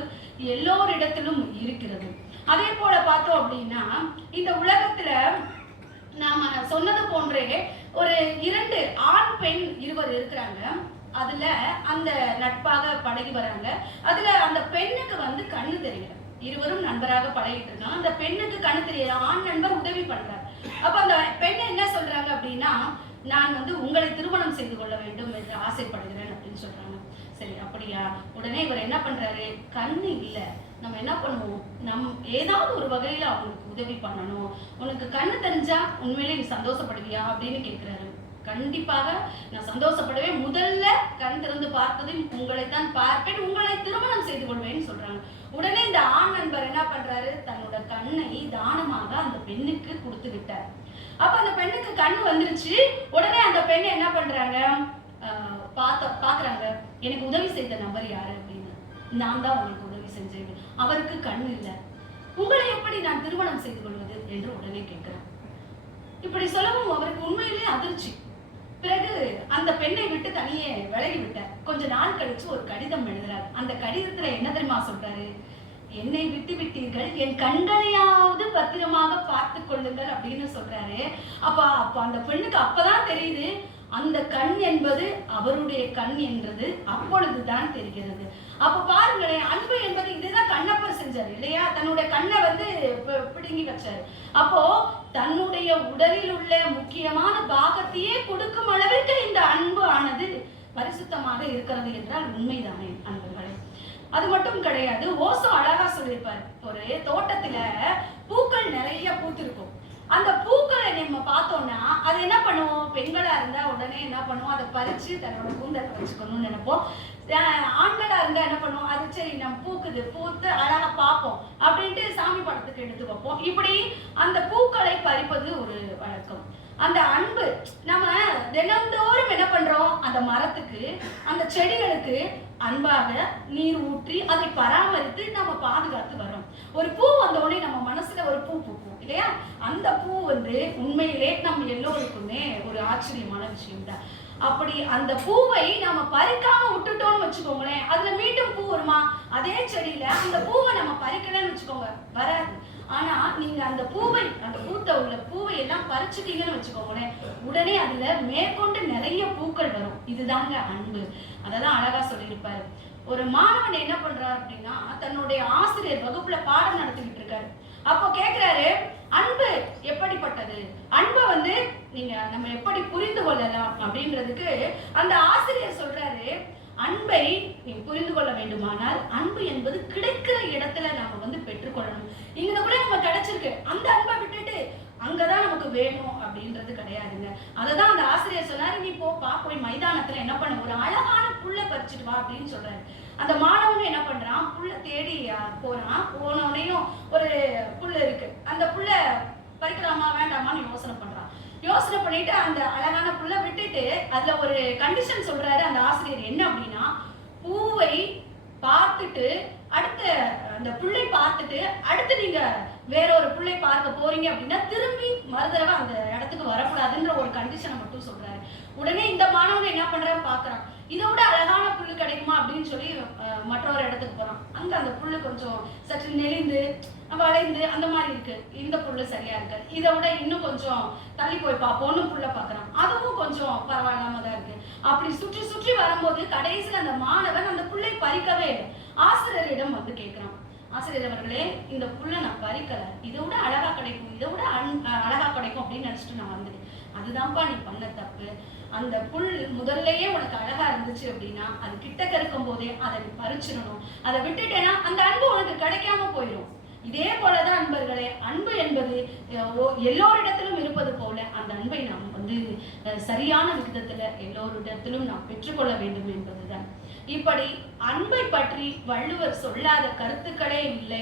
எல்லோரிடத்திலும் இருக்கிறது. அதே போல பார்த்தோம் அப்படின்னா, இந்த உலகத்துல நாம சொன்னது போன்றே ஒரு 2 ஆண் பெண் இருவர் இருக்கிறாங்க. அதுல அந்த நட்பாக பழகி வராங்க. அதுல அந்த பெண்ணுக்கு வந்து கண்ணு தெரியல. இருவரும் நண்பராக பழகிட்டு இருக்காங்க. அந்த பெண்ணுக்கு கண்ணு தெரியல. ஆண் நண்பர் உதவி பண்றாரு. அப்ப அந்த பெண் என்ன சொல்றாங்க அப்படின்னா, நான் வந்து உங்களை திருமணம் செய்து கொள்ள வேண்டும் என்று ஆசைப்படுகிறேன் அப்படின்னு சொல்றாங்க. சரி அப்படியா? உடனே இவர் என்ன பண்றாரு, கண்ணு இல்ல, நம்ம என்ன பண்ணுவோம், ஏதாவது ஒரு வகையில அவங்களுக்கு உதவி பண்ணணும். உனக்கு கண்ணு தெரிஞ்சா உண்மையிலே நீ சந்தோஷப்படுவியா அப்படின்னு கேட்கிறாரு. கண்டிப்பாக நான் சந்தோஷப்படுவேன், முதல்ல கண் திறந்து பார்த்ததும் உங்களைத்தான் பார்ப்பேன், உங்களை திருமணம் செய்து கொள்வேன்னு சொல்றாங்க. உடனே இந்த ஆண் நண்பர் என்ன பண்றாரு, தன்னோட கண்ணை தானமாக அந்த பெண்ணுக்கு கொடுத்து விட்டார். அப்ப அந்த பெண்ணுக்கு கண் வந்துருச்சு. உடனே அந்த பெண் என்ன பண்றாங்க, பாக்குறாங்க, எனக்கு உதவி செய்த நபர் யாரு அப்படின்னு. நான் தான் உங்களுக்கு உதவி செஞ்சேன். அவருக்கு கண் இல்லை, உங்களை எப்படி நான் திருமணம் செய்து கொள்வது என்று உடனே கேட்கிறேன். இப்படி சொல்லவும் அவருக்கு உண்மையிலேயே அதிர்ச்சி. பிறகு அந்த பெண்ணை விட்டு தனியே விலகி விட்டார். கொஞ்ச நாள் கழிச்சு ஒரு கடிதம் எழுதுறாரு. அந்த கடிதத்துல என்ன தெரியுமா சொல்றாரு, என்னை விட்டு விட்டீர்கள், என் கண்களையாவது பத்திரமாக பார்த்து கொள்ளுங்கள் அப்படின்னு சொல்றாரு. அப்ப அந்த பெண்ணுக்கு அப்பதான் தெரியுது, அந்த கண் என்பது அவருடைய கண் என்றது அப்பொழுதுதான் தெரிகிறது. அப்ப பாருங்களேன், அன்பு என்பது இதுதான் கண்ணப்பர் செஞ்சாரு இல்லையா? தன்னுடைய கண்ணை வந்து பிடுங்கி வச்சாரு. அப்போ தன்னுடைய உடலில் உள்ள முக்கியமான பாகத்தையே கொடுக்கும் அளவிற்கு இந்த அன்பு ஆனது பரிசுத்தமாக இருக்கிறது என்றால் உண்மைதானே அன்பர்களே? அது மட்டும் கிடையாது, ஓசோ அழகா சொல்லியிருப்பாரு, ஒரு தோட்டத்துல பூக்கள் நிறைய பூத்திருக்கும். அந்த பூக்களை நம்ம பார்த்தோம்னா அது என்ன பண்ணுவோம், பெண்களா இருந்தா உடனே என்ன பண்ணுவோம், அதை பறிச்சு தன்னோட கூந்தல் வச்சுக்கணும்னு நினைப்போம். ஆண்களா இருந்தா என்ன பண்ணுவோம், அது சரி நம்ம பூக்குது, பூத்து அழகா பார்ப்போம் அப்படின்ட்டு சாமி படத்துக்கு எடுத்து வைப்போம். இப்படி அந்த பூக்களை பறிப்பது ஒரு வழக்கம். அந்த அன்பு நம்ம தினந்தோறும் என்ன பண்றோம், அந்த மரத்துக்கு அந்த செடிகளுக்கு அன்பாக நீர் ஊற்றி அதை பராமரித்து நம்ம பாதுகாத்து வரோம். ஒரு பூ வந்த உடனே நம்ம மனசுல ஒரு பூ பூக்கும் இல்லையா? அந்த பூ வந்து உண்மையிலே நம்ம எல்லோருக்குமே ஒரு ஆச்சரியமான விஷயம் தான். அப்படி அந்த பூவை நம்ம பறிக்காம விட்டுட்டோம்னு வச்சுக்கோங்களேன், அதுல மீண்டும் பூ வருமா? அதே செடியில அந்த பூவை நம்ம பறிக்கலன்னு வச்சுக்கோங்க, வராது. ஆனா நீங்க அந்த பூவை, அந்த பூத்த உள்ள பூவை எல்லாம் பறிச்சுட்டீங்கன்னு வச்சுக்கோங்களேன், உடனே அதுல மேற்கொண்டு நிறைய பூக்கள் வரும். இதுதாங்க அன்பு. அதெல்லாம் அழகா சொல்லியிருப்பாரு. ஒரு மாணவன் என்ன பண்றாரு அப்படின்னா, தன்னுடைய ஆசிரியர் வகுப்புல பாடம் நடத்திக்கிட்டு இருக்காரு. அப்போ கேட்கிறாரு, அன்பு எப்படிப்பட்டது, அன்பை வந்து நீங்க நம்ம எப்படி புரிந்து கொள்ளலாம் அப்படின்றதுக்கு அந்த ஆசிரியர் சொல்றாரு, அன்பை நீ புரிந்து கொள்ள வேண்டுமானால் அன்பு என்பது கிடைக்கிற இடத்துல நாம வந்து பெற்றுக்கொள்ளணும். இங்க கூட நம்ம கிடைச்சிருக்கு, அந்த அன்பை விட்டுட்டு அங்கதான் நமக்கு வேணும் அப்படின்றது கிடையாதுங்க. அததான் அந்த ஆசிரியர் சொன்னாரு, நீ போய் மைதானத்துல என்ன பண்ண, ஒரு அழகான புல்லை பறிச்சுட்டு வா அப்படின்னு சொல்றாரு. அந்த மாணவன் என்ன பண்றான், புல்ல தேடி போறான். போனோடனையும் ஒரு புல் இருக்கு, அந்த புல்ல பறிக்கலாமா வேண்டாமான்னு யோசனை பண்றான். யோசனை பண்ணிட்டு அந்த அழகான புல்ல விட்டுட்டு அதுல ஒரு கண்டிஷன் சொல்றாரு அந்த ஆசிரியர். என்ன அப்படின்னா, பூவை பார்த்துட்டு அடுத்த அந்த புல்லை பார்த்துட்டு அடுத்து நீங்க வேற ஒரு புல்லை பார்க்க போறீங்க அப்படின்னா திரும்பி மறுதடவை அந்த இடத்துக்கு வரக்கூடாதுன்ற ஒரு கண்டிஷனை மட்டும் சொல்றாரு. உடனே இந்த மாணவன் என்ன பண்றாரு பாக்குறான், இதை விட அழகான புல்லு கிடைக்குமா அப்படின்னு சொல்லி மற்றொரு இடத்துக்கு போறான். அங்க அந்த புல்லு கொஞ்சம் சற்று நெளிந்து வளைந்து அந்த மாதிரி இருக்கு, இந்த புல்லு சரியா இருக்கு, இதை விட இன்னும் கொஞ்சம் தள்ளி போய் பார்ப்போம்னு புல்ல பாக்குறான், அதுவும் கொஞ்சம் பரவாயில்லாம தான் இருக்கு. அப்படி சுற்றி சுற்றி வரும்போது கடைசியில் அந்த மாணவன் அந்த புல்லை பறிக்கவே இல்லை. ஆசிரியரிடம் வந்து கேட்கிறான், ஆசிரியர் அவர்களே, இந்த புல்லை நான் பறிக்கல, இதை விட அழகா கிடைக்கும், இதை விட அழகா கிடைக்கும் அப்படின்னு நினைச்சிட்டு நான் வந்துட்டேன். அதுதான்ப்பா நீ பண்ண தப்பு. அந்த புல் முதல்லயே உனக்கு அழகா இருந்துச்சு அப்படின்னா அது கிட்ட இருக்கும் போதே அதை நீ பறிச்சிடணும். அதை விட்டுட்டேன்னா அந்த அன்பு உனக்கு கிடைக்காம போயிடும். இதே போலதான் அன்பர்களே, அன்பு என்பது எல்லோரிடத்திலும் இருப்பது போல அந்த அன்பை நாம் வந்து சரியான விகிதத்துல எல்லோரிடத்திலும் நாம் பெற்றுக்கொள்ள வேண்டும் என்பதுதான். இப்படி அன்பை பற்றி வள்ளுவர் சொல்லாத கருத்துக்களே இல்லை.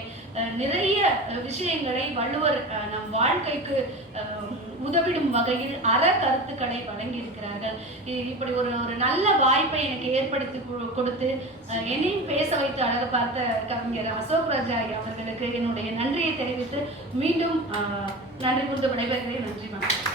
நிறைய விஷயங்களை வள்ளுவர் நம் வாழ்க்கைக்கு உதவிடும் வகையில் கருத்துக்களை வழங்கியிருக்கிறார்கள். இப்படி ஒரு நல்ல வாய்ப்பை எனக்கு ஏற்படுத்தி கொடுத்து என்னையும் பேச வைத்து அழகு பார்த்த கவிஞர் அசோக் ராஜா அவர்களுக்கு என்னுடைய நன்றியை தெரிவித்து மீண்டும் நன்றி கூர்ந்து விடைபெறுகிறேன். நன்றி மேம்.